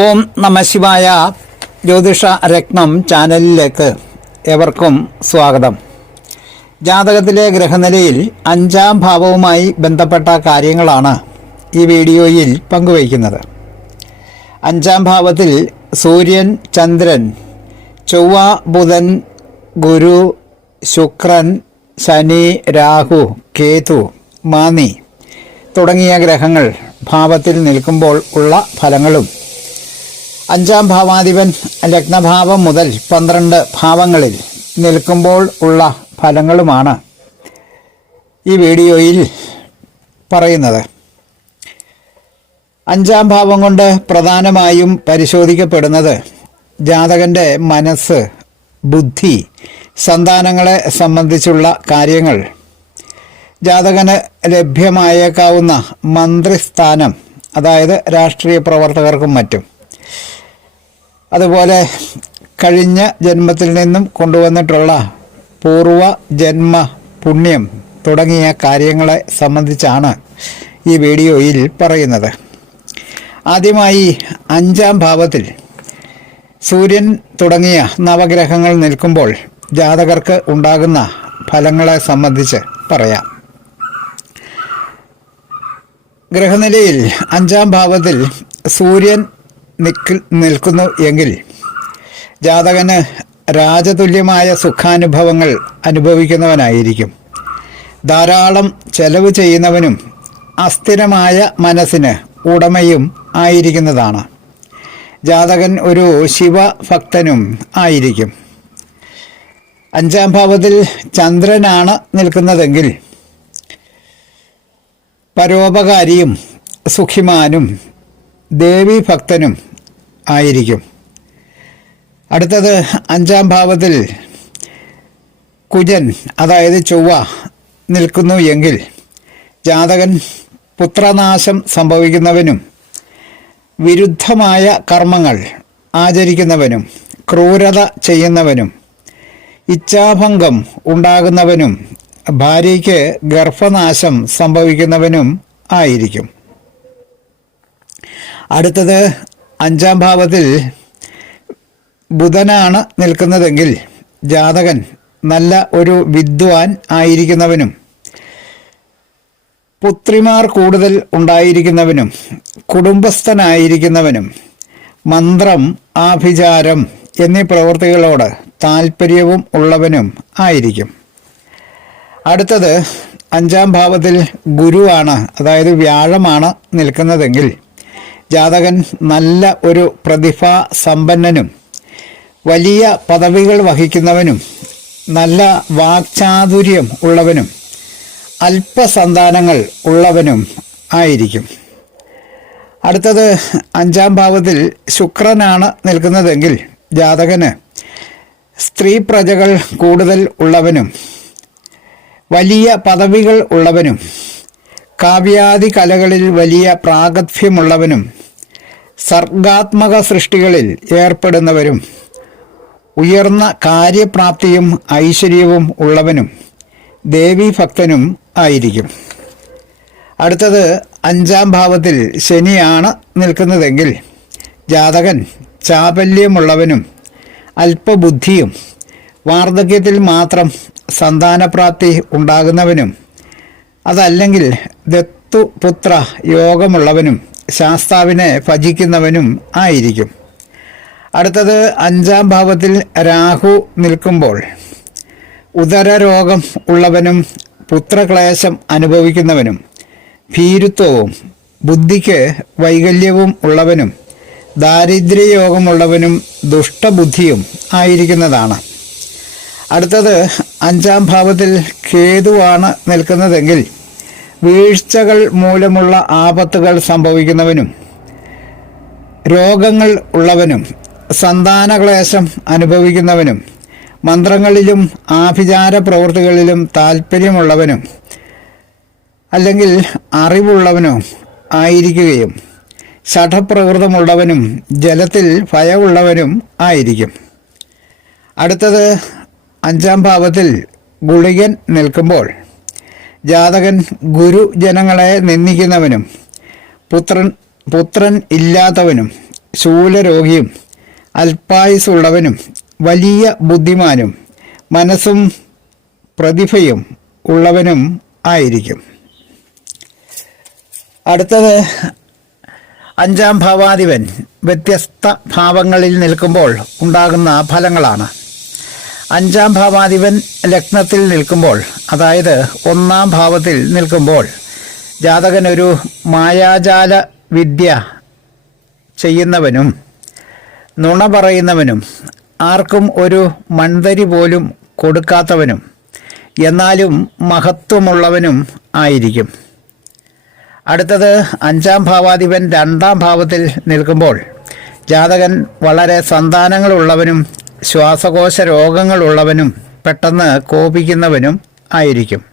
ഓം നമശിവായ ജ്യോതിഷ രത്നം ചാനലിലേക്ക് എവർക്കും സ്വാഗതം. ജാതകത്തിലെ ഗ്രഹനിലയിൽ അഞ്ചാം ഭാവവുമായി ബന്ധപ്പെട്ട കാര്യങ്ങളാണ് ഈ വീഡിയോയിൽ പങ്കുവയ്ക്കുന്നത്. അഞ്ചാം ഭാവത്തിൽ സൂര്യൻ ചന്ദ്രൻ ചൊവ്വ ബുധൻ ഗുരു ശുക്രൻ ശനി രാഹു കേതു മാനി തുടങ്ങിയ ഗ്രഹങ്ങൾ ഭാവത്തിൽ നിൽക്കുമ്പോൾ ഉള്ള ഫലങ്ങളും അഞ്ചാം ഭാവാധിപൻ ലഗ്നഭാവം മുതൽ പന്ത്രണ്ട് ഭാവങ്ങളിൽ നിൽക്കുമ്പോൾ ഉള്ള ഫലങ്ങളുമാണ് ഈ വീഡിയോയിൽ പറയുന്നത്. അഞ്ചാം ഭാവം കൊണ്ട് പ്രധാനമായും പരിശോധിക്കപ്പെടുന്നത് ജാതകന്റെ മനസ്സ് ബുദ്ധി സന്താനങ്ങളെ സംബന്ധിച്ചുള്ള കാര്യങ്ങൾ. ജാതകന് ലഭ്യമായേക്കാവുന്ന മന്ത്രിസ്ഥാനം അതായത് രാഷ്ട്രീയ പ്രവർത്തകർക്കും മറ്റും. അതുപോലെ കഴിഞ്ഞ ജന്മത്തിൽ നിന്നും കൊണ്ടുവന്നിട്ടുള്ള പൂർവ ജന്മ പുണ്യം തുടങ്ങിയ കാര്യങ്ങളെ സംബന്ധിച്ചാണ് ഈ വീഡിയോയിൽ പറയുന്നത്. ആദ്യമായി അഞ്ചാം ഭാവത്തിൽ സൂര്യൻ തുടങ്ങിയ നവഗ്രഹങ്ങൾ നിൽക്കുമ്പോൾ ജാതകർക്ക് ഉണ്ടാകുന്ന ഫലങ്ങളെ സംബന്ധിച്ച് പറയാം. ഗ്രഹനിലയിൽ അഞ്ചാം ഭാവത്തിൽ സൂര്യൻ നിൽക്ക് നിൽക്കുന്നു എങ്കിൽ ജാതകന് രാജതുല്യമായ സുഖാനുഭവങ്ങൾ അനുഭവിക്കുന്നവനായിരിക്കും. ധാരാളം ചെലവ് ചെയ്യുന്നവനും അസ്ഥിരമായ മനസ്സിന് ഉടമയും ആയിരിക്കുന്നതാണ്. ജാതകൻ ഒരു ശിവഭക്തനും ആയിരിക്കും. അഞ്ചാം ഭാവത്തിൽ ചന്ദ്രനാണ് നിൽക്കുന്നതെങ്കിൽ പരോപകാരിയും സുഖിമാനും ദേവീഭക്തനും ആയിരിക്കും. അടുത്തത് അഞ്ചാം ഭാവത്തിൽ കുജൻ അതായത് ചൊവ്വ നിൽക്കുന്നു എങ്കിൽ ജാതകൻ പുത്രനാശം സംഭവിക്കുന്നവനും വിരുദ്ധമായ കർമ്മങ്ങൾ ആചരിക്കുന്നവനും ക്രൂരത ചെയ്യുന്നവനും ഇച്ഛാഭംഗം ഉണ്ടാകുന്നവനും ഭാര്യയ്ക്ക് ഗർഭനാശം സംഭവിക്കുന്നവനും ആയിരിക്കും. അടുത്തത് അഞ്ചാം ഭാവത്തിൽ ബുധനാണ് നിൽക്കുന്നതെങ്കിൽ ജാതകൻ നല്ല ഒരു വിദ്വാൻ ആയിരിക്കുന്നവനും പുത്രിമാർ കൂടുതൽ ഉണ്ടായിരിക്കുന്നവനും കുടുംബസ്ഥനായിരിക്കുന്നവനും മന്ത്രം ആഭിചാരം എന്നീ പ്രവൃത്തികളോട് താല്പര്യവും ഉള്ളവനും ആയിരിക്കും. അടുത്തത് അഞ്ചാം ഭാവത്തിൽ ഗുരുവാണ് അതായത് വ്യാഴമാണ് നിൽക്കുന്നതെങ്കിൽ ജാതകൻ നല്ല ഒരു പ്രതിഭാ സമ്പന്നനും വലിയ പദവികൾ വഹിക്കുന്നവനും നല്ല വാക്ചാതുര്യം ഉള്ളവനും അല്പസന്താനങ്ങൾ ഉള്ളവനും ആയിരിക്കും. അടുത്തത് അഞ്ചാം ഭാവത്തിൽ ശുക്രനാണ് നിൽക്കുന്നതെങ്കിൽ ജാതകന് സ്ത്രീ പ്രജകൾ കൂടുതൽ ഉള്ളവനും വലിയ പദവികൾ ഉള്ളവനും കാവ്യാദി കലകളിൽ വലിയ പ്രാഗത്ഭ്യമുള്ളവനും സർഗാത്മക സൃഷ്ടികളിൽ ഏർപ്പെടുന്നവരും ഉയർന്ന കാര്യപ്രാപ്തിയും ഐശ്വര്യവും ഉള്ളവനും ദേവീഭക്തനും ആയിരിക്കും. അടുത്തത് അഞ്ചാം ഭാവത്തിൽ ശനിയാണ് നിൽക്കുന്നതെങ്കിൽ ജാതകൻ ചാബല്യമുള്ളവനും അല്പബുദ്ധിയും വാർദ്ധക്യത്തിൽ മാത്രം സന്താനപ്രാപ്തി ഉണ്ടാകുന്നവനും അതല്ലെങ്കിൽ ദത്തുപുത്ര യോഗമുള്ളവനും ശാസ്താവിനെ ഭജിക്കുന്നവനും ആയിരിക്കും. അടുത്തത് അഞ്ചാം ഭാവത്തിൽ രാഹു നിൽക്കുമ്പോൾ ഉദരരോഗം ഉള്ളവനും പുത്രക്ലേശം അനുഭവിക്കുന്നവനും ഭീരുത്വവും ബുദ്ധിക്ക് വൈകല്യവും ഉള്ളവനും ദാരിദ്ര്യയോഗമുള്ളവനും ദുഷ്ടബുദ്ധിയും ആയിരിക്കുന്നതാണ്. അടുത്തത് അഞ്ചാം ഭാവത്തിൽ കേതുവാണ് നിൽക്കുന്നതെങ്കിൽ വീഴ്ചകൾ മൂലമുള്ള ആപത്തുകൾ സംഭവിക്കുന്നവനും രോഗങ്ങൾ ഉള്ളവനും സന്താനക്ലേശം അനുഭവിക്കുന്നവനും മന്ത്രങ്ങളിലും ആഭിചാര പ്രവൃത്തികളിലും താല്പര്യമുള്ളവനും അല്ലെങ്കിൽ അറിവുള്ളവനോ ആയിരിക്കുകയും ഷഠപ്രകൃതമുള്ളവനും ജലത്തിൽ ഭയമുള്ളവനും ആയിരിക്കും. അടുത്തത് അഞ്ചാം ഭാവത്തിൽ ഗുളികൻ നിൽക്കുമ്പോൾ ജാതകൻ ഗുരു ജനങ്ങളെ നിന്ദിക്കുന്നവനും പുത്രൻ പുത്രൻ ഇല്ലാത്തവനും ശൂലരോഗിയും അല്പായുസുള്ളവനും വലിയ ബുദ്ധിമാനും മനസ്സും പ്രതിഭയും ഉള്ളവനും ആയിരിക്കും. അടുത്തത് അഞ്ചാം ഭാവാധിപൻ. വ്യത്യസ്ത ഭാവങ്ങളിൽ നിൽക്കുമ്പോൾ ഉണ്ടാകുന്ന ഫലങ്ങളാണ്. അഞ്ചാം ഭാവാധിപൻ ലഗ്നത്തിൽ നിൽക്കുമ്പോൾ അതായത് ഒന്നാം ഭാവത്തിൽ നിൽക്കുമ്പോൾ ജാതകൻ ഒരു മായാജാല വിദ്യ ചെയ്യുന്നവനും നുണ പറയുന്നവനും ആർക്കും ഒരു മൺതരി പോലും കൊടുക്കാത്തവനും എന്നാലും മഹത്വമുള്ളവനും ആയിരിക്കും. അടുത്തത് അഞ്ചാം ഭാവാധിപൻ രണ്ടാം ഭാവത്തിൽ നിൽക്കുമ്പോൾ ജാതകൻ വളരെ സന്താനങ്ങളുള്ളവനും ശ്വാസകോശ രോഗങ്ങളുള്ളവനും പെട്ടെന്ന് കോപിക്കുന്നവനും ആയിരിക്കും.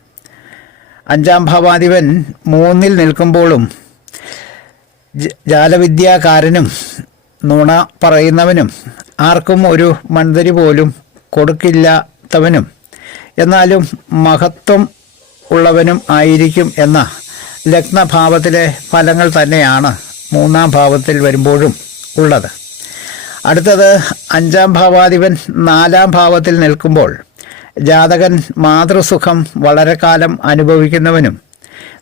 അഞ്ചാം ഭാവാധിപൻ മൂന്നിൽ നിൽക്കുമ്പോഴും ജാലവിദ്യാകാരനും നുണ പറയുന്നവനും ആർക്കും ഒരു മൺതരി പോലും കൊടുക്കില്ലാത്തവനും എന്നാലും മഹത്വം ഉള്ളവനും ആയിരിക്കും എന്ന ലഗ്നഭാവത്തിലെ ഫലങ്ങൾ തന്നെയാണ് മൂന്നാം ഭാവത്തിൽ വരുമ്പോഴും ഉള്ളത്. അടുത്തത് അഞ്ചാം ഭാവാധിപൻ നാലാം ഭാവത്തിൽ നിൽക്കുമ്പോൾ ജാതകൻ മാതൃസുഖം വളരെ കാലം അനുഭവിക്കുന്നവനും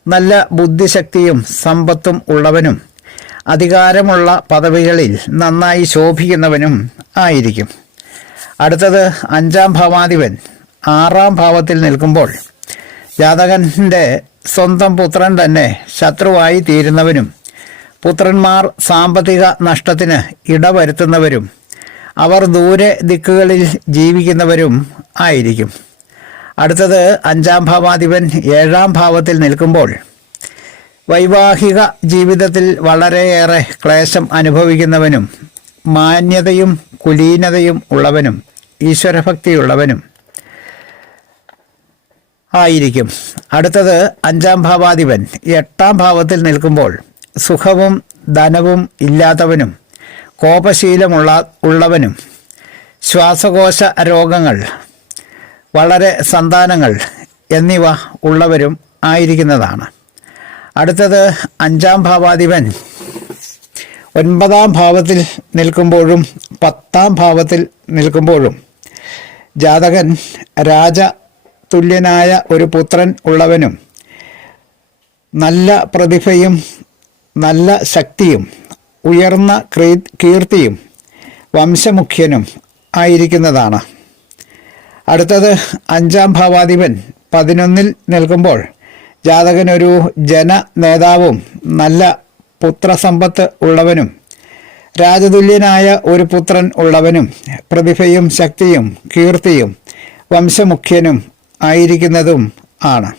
നല്ല ബുദ്ധിശക്തിയും സമ്പത്തും ഉള്ളവനും അധികാരമുള്ള പദവികളിൽ നന്നായി ശോഭിക്കുന്നവനും ആയിരിക്കും. അടുത്തത് അഞ്ചാം ഭാവാധിപൻ. ആറാം ഭാവത്തിൽ നിൽക്കുമ്പോൾ ജാതകന്റെ സ്വന്തം പുത്രൻ തന്നെ ശത്രുവായി തീരുന്നവനും പുത്രന്മാർ സാമ്പത്തിക നഷ്ടത്തിന് ഇടവരുത്തുന്നവരും അവർ ദൂരെ ദിക്കുകളിൽ ജീവിക്കുന്നവരും ആയിരിക്കും. അടുത്തത് അഞ്ചാം ഭാവാധിപൻ ഏഴാം ഭാവത്തിൽ നിൽക്കുമ്പോൾ വൈവാഹിക ജീവിതത്തിൽ വളരെയേറെ ക്ലേശം അനുഭവിക്കുന്നവനും മാന്യതയും കുലീനതയും ഉള്ളവനും ഈശ്വരഭക്തിയുള്ളവനും ആയിരിക്കും. അടുത്തത് അഞ്ചാം ഭാവാധിപൻ എട്ടാം ഭാവത്തിൽ നിൽക്കുമ്പോൾ സുഖവും ധനവും ഇല്ലാത്തവനും കോപശീലമുള്ള ഉള്ളവനും ശ്വാസകോശ രോഗങ്ങൾ വളരെ സന്താനങ്ങൾ എന്നിവ ഉള്ളവരും ആയിരിക്കുന്നതാണ്. അടുത്തത് അഞ്ചാം ഭാവാധിപൻ. ഒൻപതാം ഭാവത്തിൽ നിൽക്കുമ്പോഴും പത്താം ഭാവത്തിൽ നിൽക്കുമ്പോഴും ജാതകൻ രാജ തുല്യനായ ഒരു പുത്രൻ ഉള്ളവനും നല്ല പ്രതിഭയും നല്ല ശക്തിയും ഉയർന്ന കീർത്തിയും വംശമുഖ്യനും ആയിരിക്കുന്നതാണ്. അടുത്തത് അഞ്ചാം ഭാവാധിപൻ പതിനൊന്നിൽ നിൽക്കുമ്പോൾ ജാതകനൊരു ജന നേതാവും നല്ല പുത്രസമ്പത്ത് ഉള്ളവനും രാജതുല്യനായ ഒരു പുത്രൻ ഉള്ളവനും പ്രതിഭയും ശക്തിയും കീർത്തിയും വംശമുഖ്യനും ആയിരിക്കുന്നതും ആണ്.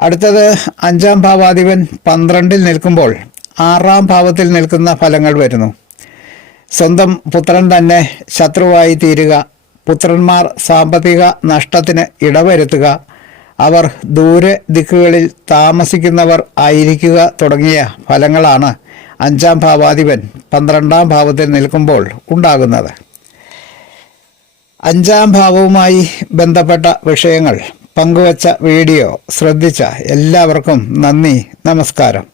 അടുത്തത് അഞ്ചാം ഭാവാധിപൻ പന്ത്രണ്ടിൽ നിൽക്കുമ്പോൾ ആറാം ഭാവത്തിൽ നിൽക്കുന്ന ഫലങ്ങൾ വരുന്നു. സ്വന്തം പുത്രൻ തന്നെ ശത്രുവായി തീരുക. പുത്രന്മാർ സാമ്പത്തിക നഷ്ടത്തിന് ഇടവരുത്തുക. അവർ ദൂരെ ദിക്കുകളിൽ താമസിക്കുന്നവർ ആയിരിക്കുക തുടങ്ങിയ ഫലങ്ങളാണ് അഞ്ചാം ഭാവാധിപൻ പന്ത്രണ്ടാം ഭാവത്തിൽ നിൽക്കുമ്പോൾ ഉണ്ടാകുന്നത്. അഞ്ചാം ഭാവവുമായി ബന്ധപ്പെട്ട വിഷയങ്ങൾ പങ്കുവച്ച വീഡിയോ ശ്രദ്ധിച്ച എല്ലാവർക്കും നന്ദി നമസ്കാരം.